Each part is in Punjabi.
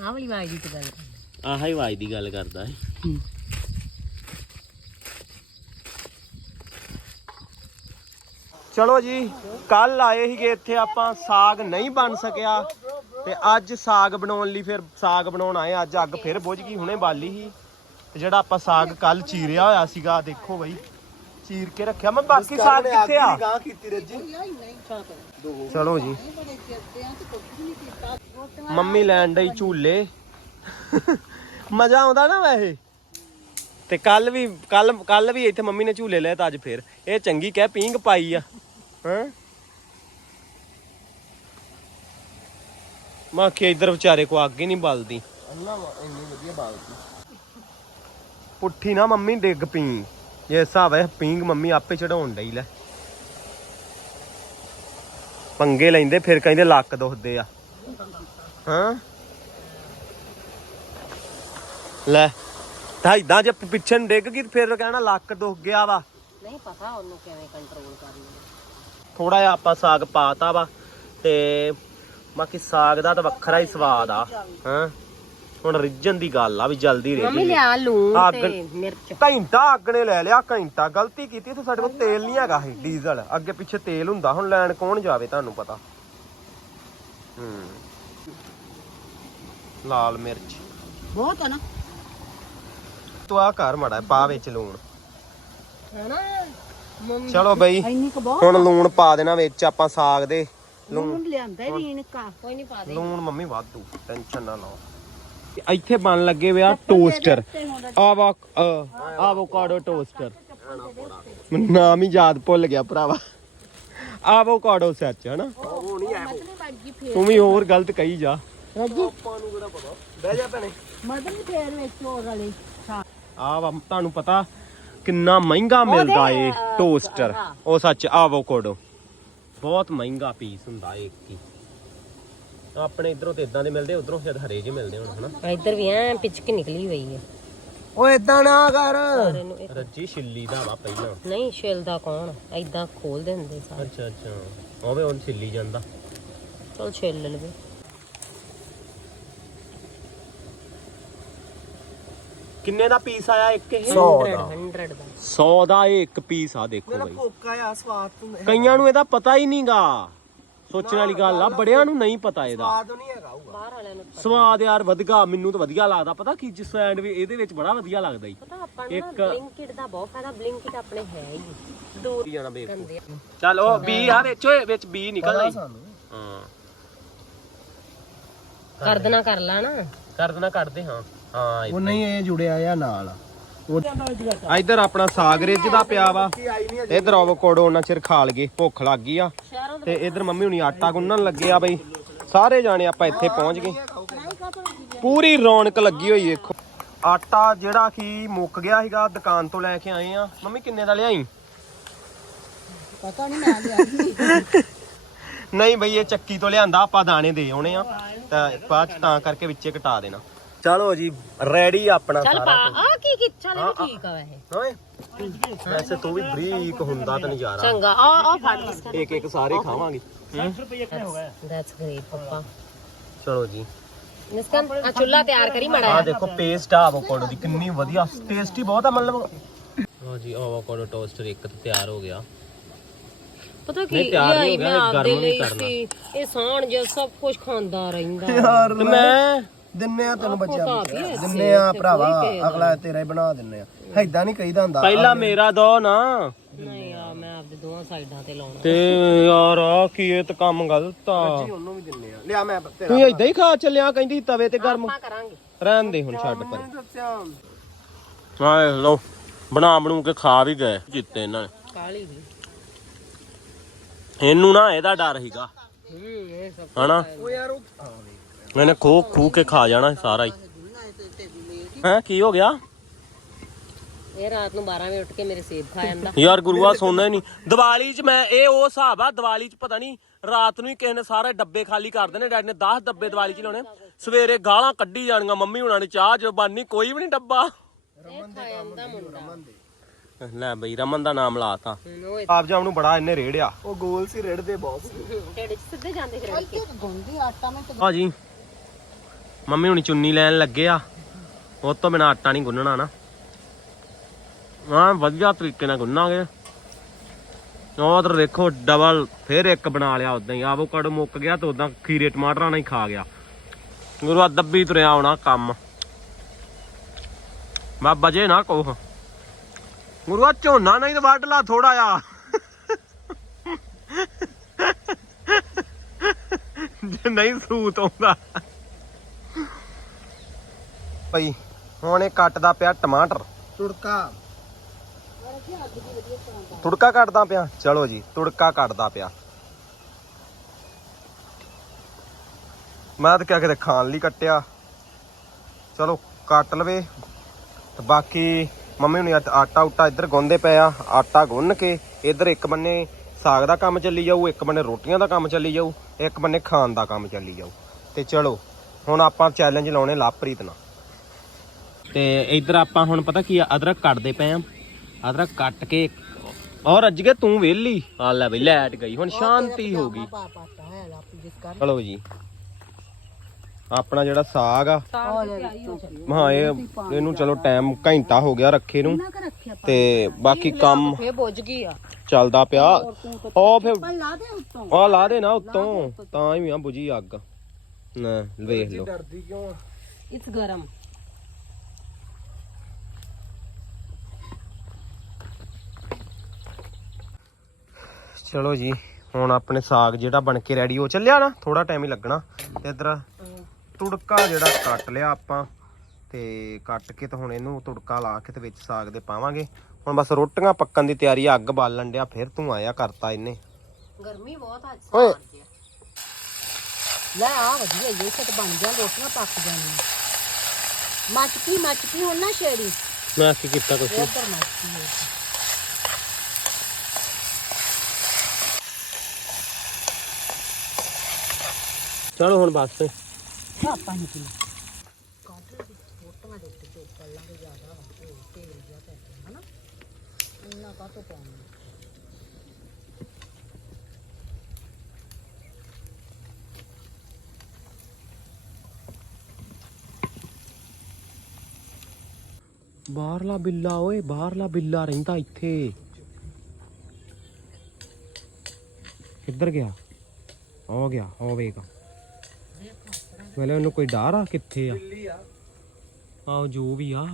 ਆਹ ਵਾਲੀ ਆਵਾਜ਼ ਦੀ ਤੇ ਗੱਲ ਆਹ ਹੀ ਆਵਾਜ਼ ਦੀ ਗੱਲ ਕਰਦਾ ਹੈ। ਚਲੋ ਜੀ ਕੱਲ ਆਏ ਸੀਗੇ ਇੱਥੇ ਆਪਾਂ ਸਾਗ ਨਹੀਂ ਬਣ ਸਕਿਆ। ਤੇ ਅੱਜ ਸਾਗ ਬਣਾਉਣ ਲਈ ਫਿਰ ਸਾਗ ਬਣਾਉਣ ਆਏ ਅੱਜ ਅੱਗ ਫਿਰ ਬੁਝ ਗਈ ਹੁਣੇ ਬਾਲੀ ਸੀ। ਤੇ ਜਿਹੜਾ ਆਪਾਂ ਸਾਗ ਕੱਲ ਚੀਰਿਆ ਹੋਇਆ ਸੀਗਾ ਦੇਖੋ ਬਈ। ਚੀਰ ਕੇ ਰੱਖਿਆ। ਮੈਂ ਬਾਕੀ ਸਾਗ ਕਿੱਥੇ ਆ? ਗਾਂ ਕੀਤੀ ਰੱਜੀ। ਚਲੋ ਜੀ। ਮੰਮੀ ਲੈਣ ਡਈ ਝੂਲੇ। ਮਜ਼ਾ ਆਉਂਦਾ ਨਾ ਵੈਸੇ। ਤੇ ਕੱਲ ਵੀ ਕੱਲ ਕੱਲ ਵੀ ਇੱਥੇ ਮੰਮੀ ਨੇ ਝੂਲੇ ਲਏ ਤਾਂ ਅੱਜ ਫੇਰ। ਇਹ ਚੰਗੀ ਕਹਿ ਪੀਂਗ ਪਾਈ ਆ। ਹਾਂ? ਮੈਂ ਕਿ ਇਧਰ ਵਿਚਾਰੇ ਕੋ ਅੱਗ ਹੀ ਨਹੀਂ ਬਲਦੀ। ਅੱਲਾ ਇੰਨੀ ਵਧੀਆ ਬਾਤ ਪੁੱਠੀ ਨਾ ਮੰਮੀ ਡਿੱਗ ਪੀ ਇਹ ਹਿਸਾਬ ਹੈ ਪੀਂਗ ਮੰਮੀ ਆਪੇ ਚੜਾਉਣ ਡਈ ਲੈ। ਪੰਗੇ ਲੈਂਦੇ ਫਿਰ ਕਹਿੰਦੇ ਲੱਕ ਦੁਖਦੇ ਆ। ਹਾਂ? ਲੈ ਤਾਂ ਇਦਾਂ ਜੇ ਪਿੱਛੇ ਨੂੰ ਡਿੱਗ ਗਈ ਤੇ ਫਿਰ ਕਹਿਣਾ ਲੱਕ ਦੁਖ ਗਿਆ ਵਾ। ਨਹੀਂ ਪਤਾ ਉਹਨੂੰ ਕਿਵੇਂ ਕੰਟਰੋਲ ਕਰਨਾ ਥੋੜਾ ਜਿਹਾ ਆਪਾਂ ਸਾਗ ਪਾਤਾ ਵਾ ਤੇ ਬਾਕੀ ਸਾਗ ਦਾ ਤਾਂ ਵੱਖਰਾ ਹੀ ਸਵਾਦ ਆ। ਹਾਂ? ਹੁਣ ਰਿੱਜਣ ਦੀ ਗੱਲ ਆ ਵੀ ਜਲਦੀ ਮੰਮੀ ਰਿੱਝ ਲਿਆ ਲੂਣ ਅੱਗ- ਤੇ ਮਿਰਚ। ਘੰਟਾ ਅੱਗ ਨੇ ਲੈ ਲਿਆ ਘੰਟਾ ਗਲਤੀ ਕੀਤੀ ਇੱਥੇ ਸਾਡੇ ਕੋਲ ਤੇਲ ਨਹੀਂ ਹੈਗਾ ਸੀ ਡੀਜ਼ਲ। ਅੱਗੇ ਪਿੱਛੇ ਤੇਲ ਹੁੰਦਾ ਹੁਣ ਲੈਣ ਕੌਣ ਜਾਵੇ ਤੁਹਾਨੂੰ ਪਤਾ। ਹੂੰ। ਲਾਲ ਮਿਰਚ। ਬਹੁਤ ਆ ਨਾ। ਤੂੰ ਆ ਘਰ ਮੜਾ ਪਾ ਵਿੱਚ ਲੂਣ। ਹਨਾ ਮੰਮੀ ਚਲੋ ਬਈ ਇੰਨੀ ਕੁ ਬਹੁਤ ਹੁਣ ਲੂਣ ਪਾ ਦੇਣਾ ਵਿੱਚ ਆਪਾਂ ਸਾਗ ਦੇ। ਲੂਣ ਲਿਆਂਦਾ ਹੀ ਰੀਣ ਕਾ ਕੋਈ ਨਹੀਂ ਪਾ ਦੇ ਲੂਣ ਮੰਮੀ ਵਾਧੂ ਟੈਨਸ਼ਨ ਨਾ ਲਓ। ਇੱਥੇ ਬਣ ਲੱਗੇ ਵਿਆ ਟੋਸਟਰ ਆਵਾ ਆਵੋਕਾਡੋ ਟੋਸਟਰ ਨਾਮ ਹੀ ਯਾਦ ਭੁੱਲ ਗਿਆ ਭਰਾਵਾ। ਆਵੋਕਾਡੋ ਸੱਚ ਹਨਾ? ਤੂੰ ਵੀ ਹੋਰ ਗਲਤ ਕਹੀ ਜਾ। ਰੱਜੀ। ਬਹਿ ਜਾ ਭੈਣੇ। ਮਦਨ ਫੇਰ ਵਿੱਚ ਹੋਰ ਵਾਲੇ ਆ ਵਾ ਤੁਹਾਨੂੰ ਪਤਾ ਕਿੰਨਾ ਮਹਿੰਗਾ ਮਿਲਦਾ ਏ ਟੋਸਟਰ ਉਹ ਸੱਚ ਆਵੋਕਾਡੋ ਬਹੁਤ ਮਹਿੰਗਾ ਪੀਸ ਹੁੰਦਾ ਏ ਇੱਕ ਹੀ। ਆਪਣੇ ਇਧਰੋਂ ਤੇ ਇਦਾਂ ਦੇ ਮਿਲਦੇ ਉਧਰੋਂ ਸ਼ਾਇਦ ਹਰੇ ਜਿਹੇ ਮਿਲਦੇ ਹੁਣ ਹਨਾ? ਇੱਧਰ ਵੀ ਐ ਪਿਚਕ ਨਿਕਲੀ ਹੋਈ ਹੈ ਓਏ ਇਦਾਂ ਨਾ ਕਰ। ਰੱਜੀ ਛਿੱਲੀ ਦਾ ਵਾ ਪਹਿਲਾਂ। ਨਹੀਂ ਛਿਲਦਾ ਕੌਣ? ਐਦਾਂ ਖੋਲ ਦਿੰਦੇ ਸਾਰੇ। ਅੱਛਾ ਅੱਛਾ। ਹੋਵੇ ਹੁਣ ਛਿੱਲੀ ਜਾਂਦਾ। ਚਲ ਛਿੱਲ ਲਵੇ। ਕਿੰਨੇ ਦਾ ਪੀਸ ਆਇਆ ਇੱਕ ਇਹ? 100 100 ਦਾ 100 ਦਾ। 100 ਦਾ ਇਹ ਇੱਕ ਪੀਸ ਆ ਦੇਖੋ ਮੇਰਾ ਬਈ। ਭੋਕਾ ਆ ਸਵਾਦ ਤੋਂ। ਕਈਆਂ ਨੂੰ ਇਹਦਾ ਪਤਾ ਹੀ ਨਹੀਂਗਾ ਸੋਚਣ ਵਾਲੀ ਗੱਲ ਆ ਬੜਿਆਂ ਨੂੰ ਨਹੀਂ ਪਤਾ ਇਹਦਾ। ਸਵਾਦ ਨਹੀਂ ਹੈਗਾ ਹੋਊਗਾ। ਬਾਹਰ ਵਾਲਿਆਂ ਨੂੰ ਸਵਾਦ ਯਾਰ ਵਧਗਾ ਮੈਨੂੰ ਤਾਂ ਵਧੀਆ ਲੱਗਦਾ। ਪਤਾ ਕੀ ਜਿਸ ਸੈਂਡ ਵੀ ਇਹਦੇ ਵਿੱਚ ਬੜਾ ਵਧੀਆ ਲੱਗਦਾ ਈ। ਪਤਾ ਆਪਾਂ ਨੂੰ ਨਾ ਇੱਕ- ਬਲਿੰਕਿਟ ਦਾ ਬਹੁਤ ਫਾਇਦਾ ਬਲਿੰਕਿਟ ਆਪਣੇ ਹੈ ਹੀ ਦੂਰ ਜਾਣਾ ਬੇਵਕੂਫ। ਗੰਦੇ ਚੱਲ ਉਹ ਬੀ ਆ ਵਿੱਚ ਓਏ ਵਿੱਚ ਬੀ ਨਿਕਲਦਾ ਈ। ਸਾਨੂੰ। ਹਾਂ। ਕਰ ਦੇਣਾ ਕਰ ਲਾ ਨਾ। ਕਰ ਦੇਣਾ ਕੱਢਦੇ ਹਾਂ। ਹਾਂ ਉਹ ਨਹੀਂ ਇਹ ਜੁੜਿਆ ਆ ਨਾਲ। ਇੱਧਰ ਆਪਣਾ ਸਾਗ ਰਿੱਝਦਾ ਪਿਆ ਵਾ। ਨਹੀਂ ਇਧਰ ਆਵੋਕਾਡੋ ਉਹਨਾਂ ਚਿਰ ਖਾ ਲਗੇ ਭੁੱਖ ਲੱਗ ਗਈ ਆ। ਤੇ ਇਧਰ ਮੰਮੀ ਹੁਣੀ ਆਟਾ ਗੁੰਨਣ ਲੱਗੇ ਆ ਬਈ। ਸਾਰੇ ਜਾਣੇ ਆਪਾਂ ਇੱਥੇ ਪਹੁੰਚ ਗਏ। ਪੂਰੀ ਰੌਣਕ ਲੱਗੀ ਹੋਈ ਦੇਖੋ ਆਟਾ ਜਿਹੜਾ ਕਿ ਮੁੱਕ ਗਿਆ ਸੀਗਾ ਦੁਕਾਨ ਤੋਂ ਲੈ ਕੇ ਆਏ ਆ। ਮੰਮੀ ਕਿੰਨੇ ਦਾ ਲਿਆਈ? ਪਤਾ ਨਹੀਂ ਮੈਂ ਲਿਆ ਨਹੀਂ ਬਈ ਇਹ ਚੱਕੀ ਤੋਂ ਲਿਆਂਦਾ ਆਪਾਂ ਦਾਣੇ ਦੇ ਆਉਣੇ ਆ। ਤਾਂ ਬਾਅਦ ਤਾਂ ਕਰਕੇ ਵਿੱਚੇ ਘਟਾ ਦੇਣਾ। ਚਲੋ ਜੀ ਰੈਡੀ ਆਪਣਾ ਚੱਲ ਪਾ। ਸਾਰਾ ਆ ਕੀ ਕੀ ਚੱਲ ਇਹ ਵੀ ਠੀਕ ਆ ਵੈਸੇ। ਓਏ। ਵੈਸੇ ਤੂੰ ਵੀ ਬਰੀਕ ਹੁੰਦਾ ਤਾਂ ਨਜ਼ਾਰਾ ਚੰਗਾ। ਆ ਆ ਫੜ ਇਸ ਕਰ ਇੱਕ ਇੱਕ ਸਾਰੇ ਖਾਵਾਂਗੇ। ਦੈਟਸ ਗ੍ਰੇਟ ਪਪਾ ਚਲੋ ਜੀ। ਨਿਸਕਨ ਆ ਚੁੱਲਾ ਤਿਆਰ ਕਰੀ ਮੜਾ ਆ ਦੇਖੋ ਪੇਸਟ ਆ ਆਵੋਕਾਡੋ ਦੀ ਕਿੰਨੀ ਵਧੀਆ। ਟੇਸਟੀ ਬਹੁਤ ਆ ਮਤਲਬ। ਹਾਂ ਜੀ ਆਵੋਕਾਡੋ ਟੋਸਟਰ ਇੱਕ ਤਾਂ ਤਿਆਰ ਹੋ ਗਿਆ। ਪਤਾ ਕੀ ਨਹੀਂ, ਤਿਆਰ ਨਹੀਂ ਹੋ ਗਿਆ, ਮੈਂ ਗਰਮ ਆਪਦੇ ਨਹੀਂ ਲਈ ਕਰਨਾ। ਸੀ। ਇਹ ਸਾਣ ਜਿਹਾ ਸਭ ਕੁਝ ਖਾਂਦਾ ਰਹਿੰਦਾ। ਤੇ ਮੈਂ ਦਿੰਨੇ ਆ ਤੈਨੂੰ ਬੱਚਿਆਂ ਨੂੰ ਦਿੰਨੇ ਆ ਭਰਾਵਾ ਅਗਲਾ ਤੇਰਾ ਹੀ ਬਣਾ ਦਿੰਨੇ ਆ। ਐਦਾਂ ਨਹੀਂ ਕਹੀਦਾ ਹੁੰਦਾ। ਪਹਿਲਾਂ ਮੇਰਾ ਦੋ ਨਾ। ਨਹੀਂ ਆ ਮੈਂ ਆਪਦੇ ਦੋਵਾਂ ਸਾਈਡਾਂ ਤੇ ਲਾਉਣਾ। ਤੇ ਯਾਰ ਆ ਕੀ ਇਹ ਤਾਂ ਕੰਮ ਗਲਤ ਆ। ਜੀ ਉਹਨੂੰ ਵੀ ਦਿੰਨੇ ਆ। ਲਿਆ ਮੈਂ ਤੇਰਾ ਤੂੰ ਏਦਾਂ ਹੀ ਖਾ ਚੱਲਿਆ ਕਹਿੰਦੀ ਤਵੇ ਤੇ ਗਰਮ। ਆਪਾਂ ਕਰਾਂਗੇ। ਰਹਿਣ ਦੇ ਹੁਣ ਛੱਡ ਪਰ। ਦੱਸਿਆ। ਹਾਂ ਲੋ ਬਣਾ ਬਣੂ ਕੇ ਖਾ ਵੀ ਗਏ ਜਿੱਤੇ ਇਹਨਾਂ ਨੇ। ਕਾਲੀ ਵੀ ਇਹਨੂੰ ਨਾ ਇਹਦਾ ਡਰ ਸੀਗਾ। ਹੂੰ ਇਹ ਸਭ ਹਨਾ? ਉਹ ਯਾਰ ਉਹ ਮੈਨੇ ਖੋ ਖੂ ਕੇ ਖਾ ਜਾਣਾ ਸਾਰਾ ਹੀ ਹੈ ਕੀ ਹੋ ਗਿਆ ਇਹ ਰਾਤ ਨੂੰ 12 ਵਜੇ ਉੱਠ ਕੇ ਮੇਰੇ ਸੇਬ ਖਾ ਜਾਂਦਾ ਯਾਰ ਗੁਰੂਆ ਸੌਂਦਾ ਹੀ ਨਹੀਂ ਦੀਵਾਲੀ 'ਚ ਮੈਂ ਇਹ ਉਹ ਹਿਸਾਬ ਆ ਦੀਵਾਲੀ 'ਚ ਪਤਾ ਨਹੀਂ ਰਾਤ ਨੂੰ ਹੀ ਕਿਸੇ ਨੇ ਸਾਰੇ ਡੱਬੇ ਖਾਲੀ ਕਰ ਦੇਣੇ ਡੈਡੀ ਨੇ 10 ਡੱਬੇ ਦੀਵਾਲੀ 'ਚ ਲਾਉਣੇ ਸਵੇਰੇ ਗਾਲਾਂ ਕੱਢੀ ਜਾਣੀਆਂ ਮੰਮੀ ਹੁਣਾਂ ਨੇ ਚਾਹ ਜੋ ਬਾਨੀ ਕੋਈ ਵੀ ਨਹੀਂ ਡੱਬਾ ਮੁੰਡਾ ਲੈ ਬਈ ਰਮਨ ਦਾ ਨਾਮ ਲਾਤਾ ਆਪ ਜਾ ਉਹਨੂੰ ਬੜਾ ਇਹਨੇ ਰੇੜਿਆ ਉਹ ਗੋਲ ਸੀ ਰੇੜਦੇ ਬਹੁਤ ਸੀ। ਸਿੱਧੇ ਜਾਂਦੇ ਕੇ। ਹਾਂ ਜੀ ਮੰਮੀ ਹੁਣੀ ਚੁੰਨੀ ਲੈਣ ਲੱਗੇ ਆ। ਉਹ ਤੋਂ ਬਿਨਾ ਆਟਾ ਨਹੀਂ ਗੁੰਨਣਾ ਨਾ। ਹਾਂ ਵਧੀਆ ਤਰੀਕੇ ਨਾਲ ਗੁੰਨਾਂਗੇ। ਉਹ ਉਧਰ ਦੇਖੋ ਡਬਲ ਫਿਰ ਇੱਕ ਬਣਾ ਲਿਆ ਉਦਾਂ ਹੀ। ਆਵੋਕਾਡੋ ਮੁੱਕ ਗਿਆ ਤੇ ਉਦਾਂ ਖੀਰੇ ਟਮਾਟਰਾਂ ਨਾਲ ਹੀ ਖਾ ਗਿਆ। ਗੁਰੂਆ ਦੱਬੀ ਤੁਰਿਆ ਆਉਣਾ ਕੰਮ। ਬਾਬਾ ਜੇ ਨਾ ਕੋਹ ਗੁਰੂਆ ਝੋਨਾ ਨਹੀਂ ਤੇ ਵੱਢ ਲਾ ਥੋੜਾ ਆ ਜੇ ਨਹੀਂ ਸੂਤ ਆਉਂਦਾ। ਭਾਈ ਹੁਣ ਇਹ ਕੱਟਦਾ ਪਿਆ ਟਮਾਟਰ। ਤੁੜਕਾ। ਤੁੜਕਾ ਕੱਟਦਾ ਪਿਆ। ਚਲੋ ਜੀ ਤੁੜਕਾ ਕੱਟਦਾ ਪਿਆ। ਮੈਂ ਤਾਂ ਕਿਹਾ ਕਿਤੇ ਖਾਣ ਲਈ ਕੱਟਿਆ। ਚਲੋ ਕੱਟ ਲਵੇ। ਤੇ ਬਾਕੀ ਮੰਮੀ ਹੁਣੀ ਆਟ- ਆਟਾ ਉਟਾ ਇੱਧਰ ਗੁੰਨਦੇ ਪਏ ਆ। ਆਟਾ ਗੁੰਨ ਕੇ ਇੱਧਰ ਇੱਕ ਬੰਨੇ ਸਾਗ ਦਾ ਕੰਮ ਚੱਲੀ ਜਾਊ ਇੱਕ ਬੰਨੇ ਰੋਟੀਆਂ ਦਾ ਕੰਮ ਚੱਲੀ ਜਾਊ ਇੱਕ ਬੰਨੇ ਖਾਣ ਦਾ ਕੰਮ ਚੱਲੀ ਜਾਊ। ਤੇ ਚਲੋ ਹੁਣ ਆਪਾਂ ਚੈਲੰਜ ਲਾਉਣੇ ਲਾਪਰੀਤ ਨਾਲ। ਤੇ ਇੱਧਰ ਆਪਾਂ ਹੁਣ ਪਤਾ ਕੀ ਆ ਅਦਰਕ ਕੱਟਦੇ ਪਏ ਆ। ਅਦਰਕ ਕੱਟ ਕੇ ਔਰ ਅੱਜ ਕੇ ਤੂੰ ਵਿਹਲੀ। ਆ ਲੈ ਬਈ ਲੈਟ ਗਈ ਹੁਣ ਸ਼ਾਂਤੀ ਹੋ ਗਈ। ਚਲੋ ਜੀ। ਆਪਣਾ ਜਿਹੜਾ ਸਾਗ ਆ। ਹਾਂ ਇਹ ਇਹਨੂੰ ਚਲੋ ਟਾਈਮ ਘੰਟਾ ਹੋ ਗਿਆ ਰੱਖੇ ਨੂੰ। ਤੇ ਬਾਕੀ ਕੰਮ ਫੇ ਬੁੱਝ ਗਈ ਆ। ਚੱਲਦਾ ਪਿਆ। ਉਹ ਫਿਰ ਲਾ ਦੇ ਉੱਤੋਂ। ਆ ਲਾ ਦੇ ਨਾ ਉੱਤੋਂ। ਤਾਂ ਹੀ ਆ ਬੁਝੀ ਅੱਗ। ਨਾ ਵੇਖ ਲਓ। ਡਰਦੀ ਕਿਉਂ ਆ? ਇਟਸ ਗਰਮ। ਚਲੋ ਜੀ ਹੁਣ ਆਪਣੇ ਸਾਗ ਜਿਹੜਾ ਬਣ ਕੇ ਰੈਡੀ ਹੋ ਚੱਲਿਆ ਨਾ ਥੋੜਾ ਟਾਈਮ ਹੀ ਲੱਗਣਾ। ਤੇ ਇਧਰ ਤੁੜਕਾ ਜਿਹੜਾ ਕੱਟ ਲਿਆ ਆਪਾਂ ਤੇ ਕੱਟ ਕੇ ਤੇ ਹੁਣ ਇਹਨੂੰ ਤੁੜਕਾ ਲਾ ਕੇ ਤੇ ਵਿੱਚ ਸਾਗ ਦੇ ਪਾਵਾਂਗੇ। ਹੁਣ ਬਸ ਰੋਟੀਆਂ ਪੱਕਣ ਦੀ ਤਿਆਰੀ ਆ ਅੱਗ ਬਾਲਣ ਡਿਆ ਫਿਰ ਤੂੰ ਆਇਆ ਕਰਤਾ ਇਹਨੇ। ਗਰਮੀ ਬਹੁਤ ਅੱਜ ਓਏ। ਲੈ ਆ ਵਧੀਆ ਇਹ ਸਤ ਬਣ ਗਿਆ ਰੋਟੀਆਂ ਪੱਕ ਜਾਣੀਆਂ। ਮੱਚਕੀ ਹੁਣ ਨਾ ਛੇੜੀ। ਮੈਂ ਕੀ ਕੀਤਾ ਕੁਛ। ਇੱਧਰ ਮੱਚਕੀ ਹੋ ਚਲੋ ਹੁਣ ਬਸ। ਆਪਾਂ ਨਹੀਂ ਪੀਣਾ ਬਾਹਰਲਾ ਬਿੱਲਾ ਓਏ, ਬਾਹਰਲਾ ਬਿੱਲਾ ਰਹਿੰਦਾ ਇੱਥੇ। ਕਿੱਧਰ ਗਿਆ? ਆ ਗਿਆ ਆ ਵੇਖ ਵੇਲੇ ਉਹਨੂੰ ਕੋਈ ਡਰ ਆ ਕਿੱਥੇ ਆ? ਆਹ ਜੋ ਵੀ ਆ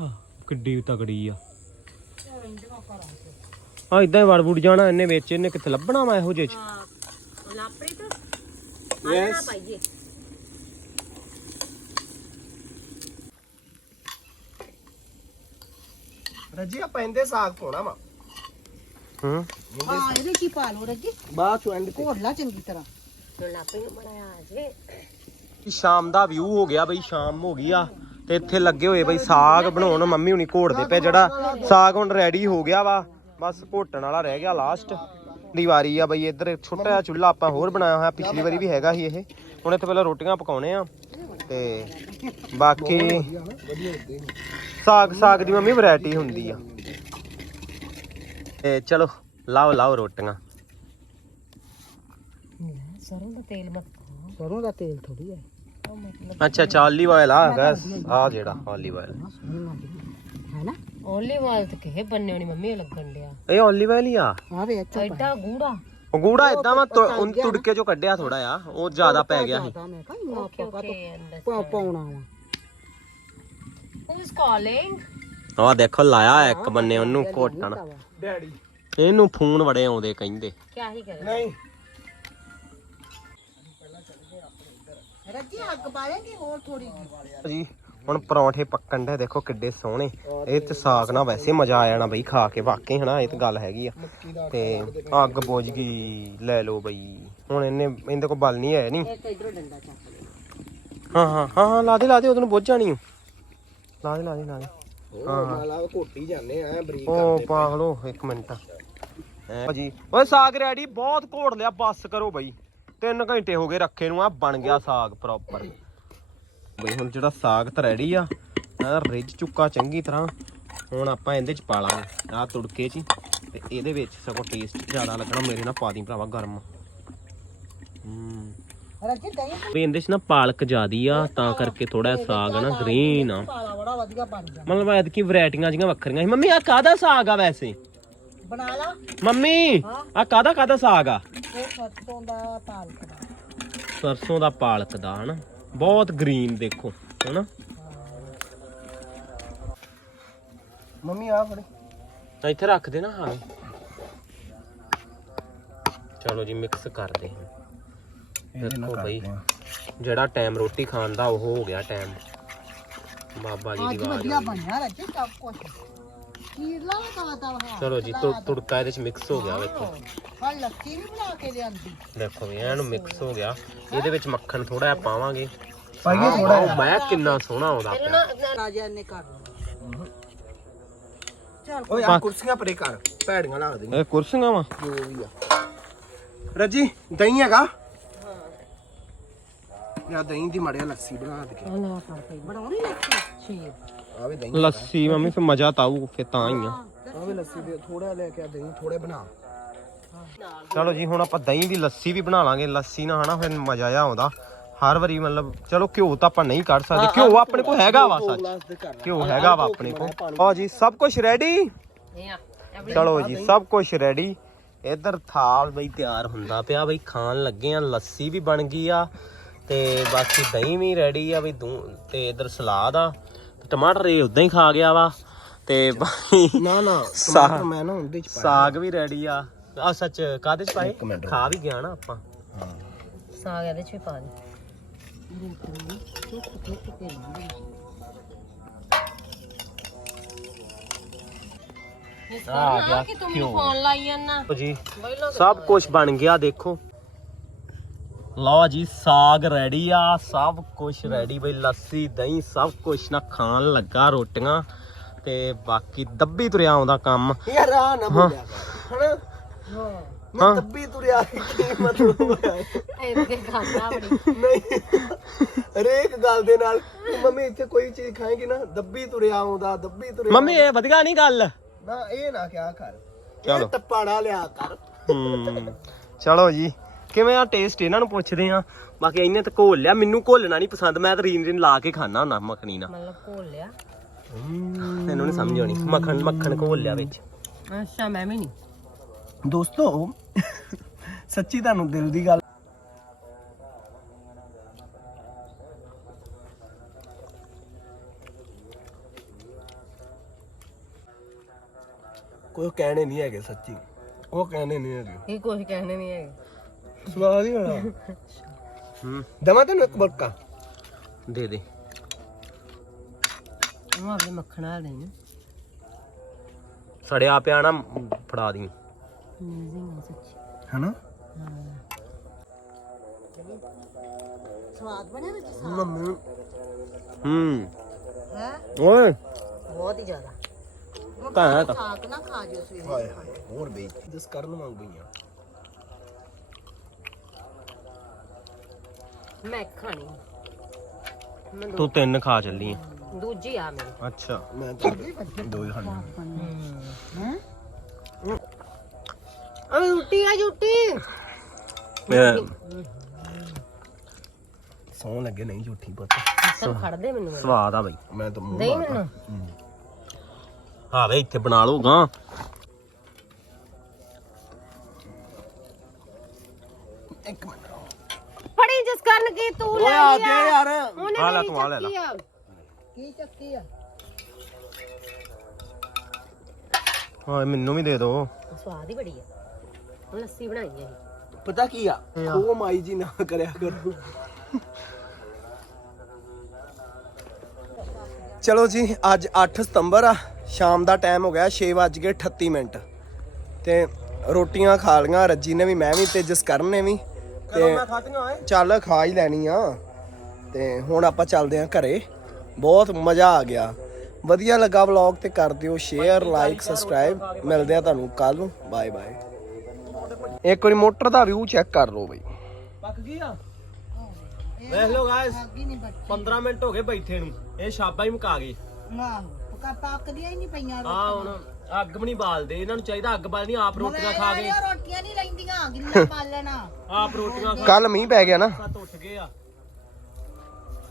ਕਿੱਡੀ ਤਗੜੀ ਆ। ਆ ਇਦਾਂ ਹੀ ਵੜ ਵੁੜ ਜਾਣਾ ਇਹਨੇ ਵਿੱਚ ਇਹਨੇ ਕਿੱਥੇ ਲੱਭਣਾ ਵਾ ਇਹੋ ਜਿਹੇ ਚ? ਲਾਪਰੀ ਤਾਂ ਆਣਾ ਪਾਈਏ। ਰੱਜੀ ਆਪਾਂ ਇਹਦੇ ਸਾਗ ਪਾਉਣਾ ਵਾ। ਹੂੰ। ਹਾਂ ਇਹਦੇ ਕੀ ਪਾ ਲੋ ਰੱਜੀ। ਬਾਅਦ ਚ ਐਂਡ ਤੇ। ਘੋੜ ਲਾ ਚੰਗੀ ਤਰ੍ਹਾਂ। ਹੁਣ ਲਾਪਰੀ ਨੂੰ ਬਣਾਇਆ ਜੇ। ਸ਼ਾਮ ਦਾ ਵਿਊ ਹੋ ਗਿਆ ਬਈ ਸ਼ਾਮ ਹੋ ਗਈ ਆ। ਤੇ ਇੱਥੇ ਲੱਗੇ ਹੋਏ ਬਈ ਸਾਗ ਬਣਾਉਣ ਮੰਮੀ ਹੁਣੀ ਘੋੜਦੇ ਪਏ ਜਿਹੜਾ ਸਾਗ ਹੁਣ ਰੈਡੀ ਹੋ ਗਿਆ ਵਾ ਬਸ ਘੋਟਣ ਵਾਲਾ ਰਹਿ ਗਿਆ ਲਾਸਟ ਦੀ ਵਾਰੀ ਆ ਬਈ ਇੱਧਰ ਛੋਟਾ ਜਿਹਾ ਚੁੱਲ੍ਹਾ ਆਪਾਂ ਹੋਰ ਬਣਾਇਆ ਹੋਇਆ ਪਿਛਲੀ ਵਾਰੀ ਵੀ ਹੈਗਾ ਸੀ ਇਹ। ਹੁਣ ਇੱਥੇ ਪਹਿਲਾਂ ਰੋਟੀਆਂ ਪਕਾਉਣੇ ਆ ਤੇ ਬਾਕੀ ਸਾਗ ਸਾਗ ਦੀ ਮੰਮੀ ਵੈਰਾਈਟੀ ਹੁੰਦੀ ਆ। ਤੇ ਚਲੋ ਲਾਓ ਲਾਓ ਰੋਟੀਆਂ। ਸਰੋਂ ਦਾ ਤੇਲ ਮਤ ਸਰੋਂ ਦਾ ਤੇਲ ਥੋੜੀ ਹੈ ਅੱਛਾ ਅੱਛਾ ਆਲੀਵ ਆਇਲ ਆ ਹੈਗਾ ਆ ਜਿਹੜਾ ਆਲੀਵ ਆਇਲ ਹੈ ਨਾ? ਓਨਲੀ ਵਾਲ ਤੇ ਕਿਹ ਬੰਨੇ ਹੋਣੀ ਮੰਮੀ ਲੱਗਣ ਡਿਆ। ਇਹ ਆਲੀਵ ਆਇਲ ਹੀ ਆ? ਆ ਵੇ ਅੱਛਾ ਐਡਾ ਗੂੜਾ। ਉਹ ਗੂੜਾ ਇਦਾਂ ਵਾ ਉਹਨੂੰ ਤੁੜਕੇ ਚੋਂ ਕੱਢਿਆ ਥੋੜਾ ਆ ਉਹ ਜ਼ਿਆਦਾ ਪੈ ਗਿਆ ਸੀ। ਮੈਂ ਕਹਾਂ ਇੰਨਾ ਪਾਉਣਾ ਵਾ। ਹੂ ਇਜ਼ ਕਾਲਿੰਗ ਆਹ ਦੇਖੋ ਲਾਇਆ ਇੱਕ ਬੰਨੇ ਉਹਨੂੰ ਘੋਟਣ। ਡੈਡੀ ਇਹਨੂੰ ਫੋਨ ਬੜੇ ਆਉਂਦੇ ਕਹਿੰਦੇ। ਕੀ ਹੀ ਕਰੇ? ਨਹੀਂ। ਰੱਜੀ ਅੱਗ ਬਾਲੇਂਗੇ ਹੋਰ ਥੋੜੀ ਜੀ। ਹੁਣ ਪਰੌਂਠੇ ਪੱਕਣ ਦੇ ਦੇਖੋ ਕਿੱਡੇ ਸੋਹਣੇ। ਇਹ ਤੇ ਸਾਗ ਨਾਲ ਵੈਸੇ ਮਜ਼ਾ ਆ ਜਾਣਾ ਬਈ ਖਾ ਕੇ ਵਾਕਈ ਹਨਾ ਇਹ ਤਾਂ ਗੱਲ ਹੈਗੀ ਆ। ਤੇ ਅੱਗ ਬੁਝ ਗਈ ਲੈ ਲਓ ਬਈ। ਹੁਣ ਇਹਨੇ ਇਹਦੇ ਕੋਲ ਬਲ ਨਹੀਂ ਹੈ ਨਹੀਂ ਇੱਕ ਇਧਰੋਂ ਡੰਡਾ ਚੱਕ ਲੈ ਹਾਂ ਹਾਂ ਹਾਂ ਹਾਂ ਲਾ ਦੇ ਲਾ ਦੇ ਉਹਨੂੰ ਬੁੱਝ ਜਾਣੀ ਓ। ਲਾ ਦੇ ਲਾ ਦੇ ਲਾ ਦੇ। ਉਹ ਨਾਲਾ ਘੋਟੀ ਜਾਂਦੇ ਆ ਬਰੀਕ ਓ ਪਾਗਲੋ ਇੱਕ ਮਿੰਟ। ਭਾਜੀ ਓਏ ਸਾਗ ਰੈਡੀ ਬਹੁਤ ਘੋੜ ਲਿਆ ਬੱਸ ਕਰੋ ਬਈ। 3 ਘੰਟੇ ਹੋ ਗਏ ਰੱਖੇ ਨੂੰ ਆ ਬਣ ਗਿਆ ਸਾਗ ਪ੍ਰੋਪਰ ਬਈ ਹੁਣ ਜਿਹੜਾ ਸਾਗ ਤਾਂ ਰੈਡੀ ਆ ਆ ਰਿੱਝ ਚੁੱਕਾ ਚੰਗੀ ਤਰ੍ਹਾਂ। ਹੁਣ ਆਪਾਂ ਇਹਦੇ ਚ ਪਾ ਲਾਂਗੇ ਆ ਤੁੜਕੇ ਚ ਤੇ ਇਹਦੇ ਵਿੱਚ ਸਗੋਂ ਟੇਸਟ ਜ਼ਿਆਦਾ ਲੱਗਣਾ ਮੇਰੇ ਨਾਲ ਪਾ ਦੀ ਭਰਾਵਾ ਗਰਮ। ਹੂੰ। ਵੀ ਇਹਦੇ 'ਚ ਨਾ ਪਾਲਕ ਜ਼ਿਆਦੀ ਆ ਤਾਂ ਕਰਕੇ ਥੋੜਾ ਸਾਗ ਨਾ ਗ੍ਰੀਨ ਆ। ਪਾਲਾ ਬੜਾ ਵਧੀਆ ਬਣ ਜਾਂਦਾ ਮਤਲਬ ਐਤਕੀ ਵੈਰਾਈਟੀਆਂ ਜੀਆਂ ਵੱਖਰੀਆਂ ਸੀ। ਮੰਮੀ ਆ ਕਾਦਾ ਸਾਗ ਆ ਵੈਸੇ? ਬਣਾ ਲਾ। ਮੰਮੀ ਆ ਕਾਦਾ ਕਾਦਾ ਸਾਗ ਆ? ਇਹ ਸਰਸੋਂ ਦਾ ਪਾਲਕ ਦਾ। ਸਰਸੋਂ ਦਾ ਪਾਲਕ ਦਾ ਹਨਾ? ਬਹੁਤ ਗ੍ਰੀਨ ਦੇਖੋ ਹਨਾ? ਮੰਮੀ ਆ ਫੜੇ ਇੱਥੇ ਰੱਖ ਦੇ ਨਾ ਹਾਂ। ਚਲੋ ਜੀ ਮਿਕਸ ਕਰਦੇ ਹਾਂ। ਦੇਖੋ ਬਈ। ਜਿਹੜਾ ਟਾਈਮ ਰੋਟੀ ਖਾਣ ਦਾ ਉਹ ਹੋ ਗਿਆ ਟਾਈਮ ਬਾਬਾ ਜੀ ਦੀ ਅੱਜ ਆਵਾਜ਼ ਵਧੀਆ ਬਣਿਆ ਰੱਜੀ ਸਭ ਕੁਝ ਕੀਰਲਾ ਲਗਾਤਾ ਵਾ ਚਲੋ ਜੀ ਤੁ- ਤੁੜਕਾ ਇਹਦੇ ਚ ਮਿਕਸ ਹੋ ਗਿਆ ਵੇਖੋ। ਹਾਂ ਲੱਸੀ ਵੀ ਬਣਾ ਕੇ ਲਿਆਂਦੀ। ਦੇਖੋ ਵੀ ਐਨ ਮਿਕਸ ਹੋ ਗਿਆ। ਇਹਦੇ ਵਿੱਚ ਮੱਖਣ ਥੋੜਾ ਜਿਹਾ ਪਾਵਾਂਗੇ। ਪਾਈਏ ਥੋੜਾ ਮੈਂ ਕਿੰਨਾ ਸੋਹਣਾ ਆਉਂਦਾ ਪਿਆ। ਰਾਜਾ ਨੇ ਕਰ ਚੱਲ। ਓਏ ਆ ਕੁਰਸੀਆਂ ਪਰੇ ਕਰ। ਭੈੜੀਆਂ ਲੱਗਦੀਆਂ ਇਹ ਕੁਰਸੀਆਂ ਵਾ? ਜੋ ਵੀ ਆ। ਰੱਜੀ ਦਹੀਂ ਹੈਗਾ? ਯਾ ਦਹੀਂ ਦੀ ਮੜਿਆ ਲੱਸੀ ਬਣਾ ਦੇ ਕਰ ਬਣਾਉਣੀ ਲੱਸੀ? ਛੇ ਆ ਵੀ ਦਹੀਂ ਲੱਸੀ ਮੰਮੀ ਫਿਰ ਮਜ਼ਾ ਤਾਊ ਫੇ ਤਾਂ ਹੀ ਆ। ਆ ਵੀ ਲੱਸੀ ਦੇ ਥੋੜਾ ਲੈ ਕੇ ਆ ਦਹੀਂ ਥੋੜੇ ਬਣਾ। ਚਲੋ ਜੀ ਹੁਣ ਆਪਾਂ ਦਹੀਂ ਦੀ ਲੱਸੀ ਵੀ ਬਣਾ ਲਾਂਗੇ। ਲੱਸੀ ਨਾਲ ਹਨਾ ਫਿਰ ਮਜ਼ਾ ਆ ਆਉਂਦਾ। ਹਰ ਵਾਰੀ ਮਤਲਬ ਚਲੋ ਘਿਓ ਤਾਂ ਆਪਾਂ ਨਹੀਂ ਕੱਢ ਸਕਦੇ। ਘਿਓ ਆਪਣੇ ਕੋਲ ਹੈਗਾ ਵਾ ਸੱਚ। ਘਿਓ ਹੈਗਾ ਵਾ ਆਪਣੇ ਕੋਲ। ਆ ਜੀ ਸਭ ਕੁਝ ਰੈਡੀ ਚਲੋ ਜੀ ਸਭ ਕੁਝ ਰੈਡੀ ਇੱਧਰ ਥਾਲ ਬਈ ਤਿਆਰ ਹੁੰਦਾ ਪਿਆ ਬਈ ਖਾਣ ਲੱਗੇ ਆ ਲੱਸੀ ਵੀ ਬਣ ਗਈ ਆ। ਤੇ ਬਾਕੀ ਦਹੀਂ ਵੀ ਰੈਡੀ ਆ ਬਈ ਦੂ ਤੇ ਇੱਧਰ ਸਲਾਦ ਆ। ਟਮਾਟਰ ਇਹ ਉਦਾਂ ਹੀ ਖਾ ਗਿਆ ਵਾ ਤੇ ਬਾਕੀ ਨਾ ਨਾ ਸਾਗ ਟਮਾਟਰ ਮੈਂ ਨਾ ਉਹਦੇ ਚ ਪਾਇਆ। ਸਾਗ ਵੀ ਰੈਡੀ ਆ। ਆ ਸੱਚ ਕਾਦੇ ਚ ਪਾਏ। ਖਾ ਵੀ ਗਿਆ ਨਾ ਆਪਾਂ। ਸਾਗ ਇਹਦੇ ਚ ਵੀ ਪਾ ਦੇ। ਆ ਗਿਆ ਕਿ ਤੂੰ ਮੈਨੂੰ ਫੋਨ ਲਾਈ ਜਾਂਦਾ। ਜੀ ਸਭ ਕੁਝ ਬਣ ਗਿਆ ਦੇਖੋ। ਲਓ ਜੀ ਸਾਗ ਰੈਡੀ ਆ ਸਭ ਕੁਝ ਰੈਡੀ ਬਈ ਲੱਸੀ ਦਹੀਂ ਸਭ ਕੁਝ ਨਾ ਖਾਣ ਲੱਗਾ ਰੋਟੀਆਂ ਤੇ ਬਾਕੀ ਦੱਬੀ ਤੁਰਿਆ ਆਉਂਦਾ ਕੰਮ। ਯਾਰ ਆ ਨਾ ਬੋਲਿਆ ਕਰ ਮੈਂ ਦੱਬੀ ਤੁਰਿਆ ਕੀ ਮਤਲਬ ਹੋਇਆ? ਇਹਦੇ ਖਾਂਦਾ ਬੜੀ ਨਹੀਂ ਹਰੇਕ ਗੱਲ ਦੇ ਨਾਲ ਮੰਮੀ ਇੱਥੇ ਕੋਈ ਚੀਜ਼ ਖਾਏਗੀ ਨਾ ਦੱਬੀ ਤੁਰਿਆ ਆਉਂਦਾ ਦੱਬੀ ਤੁਰਿਆ ਮੰਮੀ ਇਹ ਵਧੀਆ ਨਹੀਂ ਗੱਲ? ਨਾ ਇਹ ਨਾ ਕਿਆ ਕਰ ਚਲੋ। ਚਲੋ। ਟੱਪਾੜਾ ਲਿਆ ਕਰ। ਹੂੰ ਚਲੋ ਜੀ। ਕਿਵੇਂ ਆ ਟੇਸਟ ਇਹਨਾਂ ਨੂੰ ਪੁੱਛਦੇ ਆ ਬਾਕੀ ਇਹਨੇ ਤਾਂ ਘੋਲ ਲਿਆ। ਮੈਨੂੰ ਘੋਲਣਾ ਨਹੀਂ ਪਸੰਦ। ਮੈਂ ਤਾਂ ਰੀਨ ਰੀਨ ਲਾ ਕੇ ਖਾਣਾ ਹੁੰਦਾ ਮੱਖਣੀ ਨਾਲ। ਮਤਲਬ ਘੋਲ ਲਿਆ। ਇਹਨੂੰ ਨਹੀਂ ਸਮਝ ਆਉਣੀ। ਮੱਖਣ ਮੱਖਣ ਘੋਲ ਲਿਆ ਵਿੱਚ। ਅੱਛਾ ਮੈਂ ਵੀ ਨਹੀਂ ਦੋਸਤੋ ਸੱਚੀ ਤੁਹਾਨੂੰ ਦਿਲ ਦੀ ਗੱਲ ਕੋਈ ਕਹਿਣੇ ਨਹੀਂ ਹੈਗੇ ਸੱਚੀ। ਉਹ ਕਹਿਣੇ ਨਹੀਂ ਹੈਗੇ। ਇਹ ਕੁਝ ਕਹਿਣੇ ਨਹੀਂ ਹੈਗੇ। ਸਵਾਦ ਹੀ ਹੋਣਾ। ਹੂੰ। ਤੈਨੂੰ ਇੱਕ ਬੜਕਾ ਦੇ ਦੇ। ਉਹ ਆਪਣੇ ਮੱਖਣ ਵਾਲੇ ਨੇ। ਸੜਿਆ ਪਿਆ ਨਾ ਫੜਾ ਦੀ। ਅਮੇਜ਼ਿੰਗ ਹੈ ਸੱਚੀ। ਹਨਾ? ਸਵਾਦ ਬਣਿਆ ਵਿੱਚ ਮੰਮੀ। ਹੂੰ। ਹੈ? ਓਏ। ਬਹੁਤ ਹੀ ਜ਼ਿਆਦਾ। ਤਾਂ ਤਾਂ। ਸਾਗ ਨਾ ਖਾ ਜਿਓ ਸਵੇਰੇ। ਹਾਏ ਹਾਏ ਹੋਰ ਬਈ ਜਿਸ ਕਰਨ ਮੰਗ ਗਈਆਂ ਮੈਂ ਖਾਣੀ। ਮੈਂ ਤੂੰ ਤਿੰਨ ਖਾ ਚੱਲੀ ਆਂ। ਦੂਜੀ ਆ ਮੇਰੀ। ਅੱਛਾ। ਮੈਂ ਤਾਂ ਦੋ ਹੀ ਖਾਣੇ ਹੈ ਅਰੇ ਰੋਟੀ ਆ ਜੁੱਟੀ ਸੌਂ ਲੱਗੇ ਨਹੀਂ ਝੂਠੀ ਪੁੱਤ। ਸਰ ਖੜ ਦੇ ਮੈਨੂੰ। ਸਵਾਦ ਆ ਬਈ। ਮੈਂ ਤਾਂ ਮੂੰਹ ਨਹੀਂ ਮਾਰਦਾ। ਮੈਨੂੰ? ਹਾਂ। ਵੇ ਇੱਥੇ ਬਣਾ ਲਓ ਗਾਂ ਇੱਕ ਮਿੰਟ ਫੜੀ ਜਿਸ ਕਰਨ ਕੀ ਤੂੰ ਓਏ ਲੈ ਆ ਲਿਆ। ਦੇ ਯਾਰ। ਉਹਨੇ ਆ ਲੈ ਮੇਰੀ ਤੂੰ, ਆ ਲੈ ਲੈ। ਚੱਕੀ ਆ। ਕੀ ਚੱਕੀ ਆ? ਹਾਂ ਮੈਨੂੰ ਵੀ ਦੇ ਦਿਓ ਸਵਾਦ ਹੀ ਬੜੀ ਆ। ਹੁਣ ਲੱਸੀ ਬਣਾਈ ਹੈ ਪਤਾ ਕੀ ਆ? ਉਹ ਮਾਈ ਜੀ ਨਾ ਕਰਿਆ ਕਰੋ। ਚਲੋ ਜੀ ਅੱਜ 8 ਸਤੰਬਰ ਆ। ਸ਼ਾਮ ਦਾ ਟਾਈਮ ਹੋ ਗਿਆ 6:38 ਮਿੰਟ। ਤੇ ਰੋਟੀਆਂ ਖਾ ਲੀਆਂ ਰੱਜੀ ਨੇ ਵੀ ਮੈਂ ਵੀ ਤੇ ਜਸਕਰਨ ਨੇ ਵੀ। ਤੇ ਚੱਲ ਖਾ ਹੀ ਲੈਣੀ ਆ। ਤੇ ਹੁਣ ਆਪਾਂ ਚੱਲਦੇ ਆ ਘਰੇ। ਬਹੁਤ ਮਜ਼ਾ ਆ ਗਿਆ। ਵਧੀਆ ਲੱਗਾ ਵਲੌਗ ਤੇ ਕਰ ਦਿਓ ਸ਼ੇਅਰ ਲਾਈਕ ਸਬਸਕ੍ਰਾਈਬ ਮਿਲਦੇ ਆ ਤੁਹਾਨੂੰ ਕੱਲ ਨੂੰ। ਬਾਏ ਬਾਏ ਇੱਕ ਵਾਰੀ ਮੋਟਰ ਦਾ ਵਿਊ ਚੈੱਕ ਕਰ ਲਓ ਬਈ। ਪੱਕ ਗਈ ਆ? ਵੇਖ ਲਓ ਗਾਇਸ ਅੱਗੀ ਨਹੀਂ ਬੱਚੀ 15 ਮਿੰਟ ਹੋ ਗਏ ਬੈਠੇ ਨੂੰ। ਇਹ ਸ਼ਾਬਾ ਹੀ ਮੁਕਾ ਗਏ। ਆਹੋ ਪੱਕਾ ਪੱਕਦੀਆਂ ਹੀ ਨਹੀਂ ਪਈਆਂ ਆ ਹੁਣ ਅੱਗ ਵੀ ਨਹੀਂ ਬਾਲਦੇ ਇਹਨਾਂ ਨੂੰ ਚਾਹੀਦਾ ਅੱਗ ਬਾਲਣੀ ਆਪ ਰੋਟੀਆਂ ਖਾ ਕੇ। ਰੋਟੀਆਂ ਨਹੀਂ ਲੈਂਦੀਆਂ ਗਿੱਲਾ ਪਾ ਲੈਣਾ। ਆਪ ਰੋਟੀਆਂ ਕੱਲ ਮੀਂਹ ਪੈ ਗਿਆ ਨਾ। ਸੱਤ ਉੱਠ ਗਏ ਆ।